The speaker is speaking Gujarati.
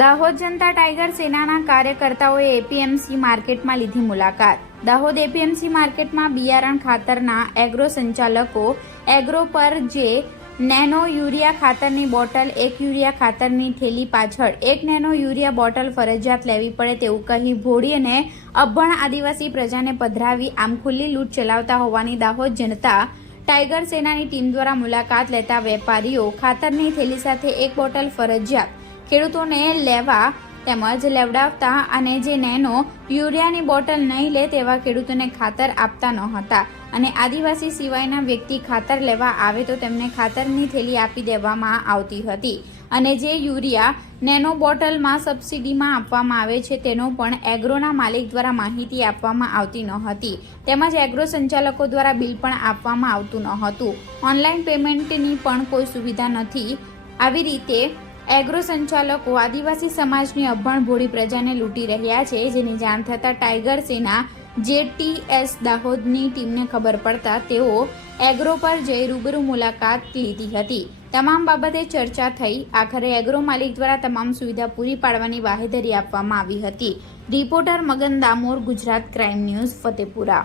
દાહોદ જનતા ટાઈગર સેનાના કાર્યકર્તાઓએ એપીએમસી માર્કેટમાં લીધી મુલાકાત। દાહોદ એપીએમસી માર્કેટમાં બિયારણ ખાતરના એગ્રો સંચાલકો એગ્રો પર જે નેનો યુરિયા ખાતરની બોટલ, 1 યુરિયા ખાતરની થેલી પાછળ 1 નેનો યુરિયા બોટલ ફરજિયાત લેવી પડે તેવું કહી ભોળી અને અભણ આદિવાસી પ્રજાને પધરાવી આમ ખુલ્લી લૂંટ ચલાવતા હોવાની દાહોદ જનતા ટાઈગર સેનાની ટીમ દ્વારા મુલાકાત લેતા વેપારીઓ ખાતરની થેલી સાથે 1 બોટલ ફરજિયાત ખેડૂતોને લેવા તેમજ લેવડાવતા અને જે નેનો યુરિયાની બોટલ નહીં લે તેવા ખેડૂતોને ખાતર આપતા ન હતા અને આદિવાસી સિવાયના વ્યક્તિ ખાતર લેવા આવે તો તેમને ખાતરની થેલી આપી દેવામાં આવતી હતી અને જે યુરિયા નેનો બોટલમાં સબસિડીમાં આપવામાં આવે છે તેનો પણ એગ્રોના માલિક દ્વારા માહિતી આપવામાં આવતી ન હતી તેમજ એગ્રો સંચાલકો દ્વારા બિલ પણ આપવામાં આવતું ન હતું। ઓનલાઈન પેમેન્ટની પણ કોઈ સુવિધા નથી। આવી રીતે એગ્રો સંચાલકો આદિવાસી સમાજની અભણ ભોળી પ્રજાને લૂંટી રહ્યા છે, જેની જાણ થતાં ટાઈગર સેના જેટીએસ દાહોદની ટીમને ખબર પડતા તેઓ એગ્રો પર જઈ રૂબરૂ મુલાકાત લીધી હતી। તમામ બાબતે ચર્ચા થઈ। આખરે એગ્રો માલિક દ્વારા તમામ સુવિધા પૂરી પાડવાની બાહેધરી આપવામાં આવી હતી। રિપોર્ટર મગન દામોર, ગુજરાત ક્રાઇમ ન્યૂઝ, ફતેપુરા।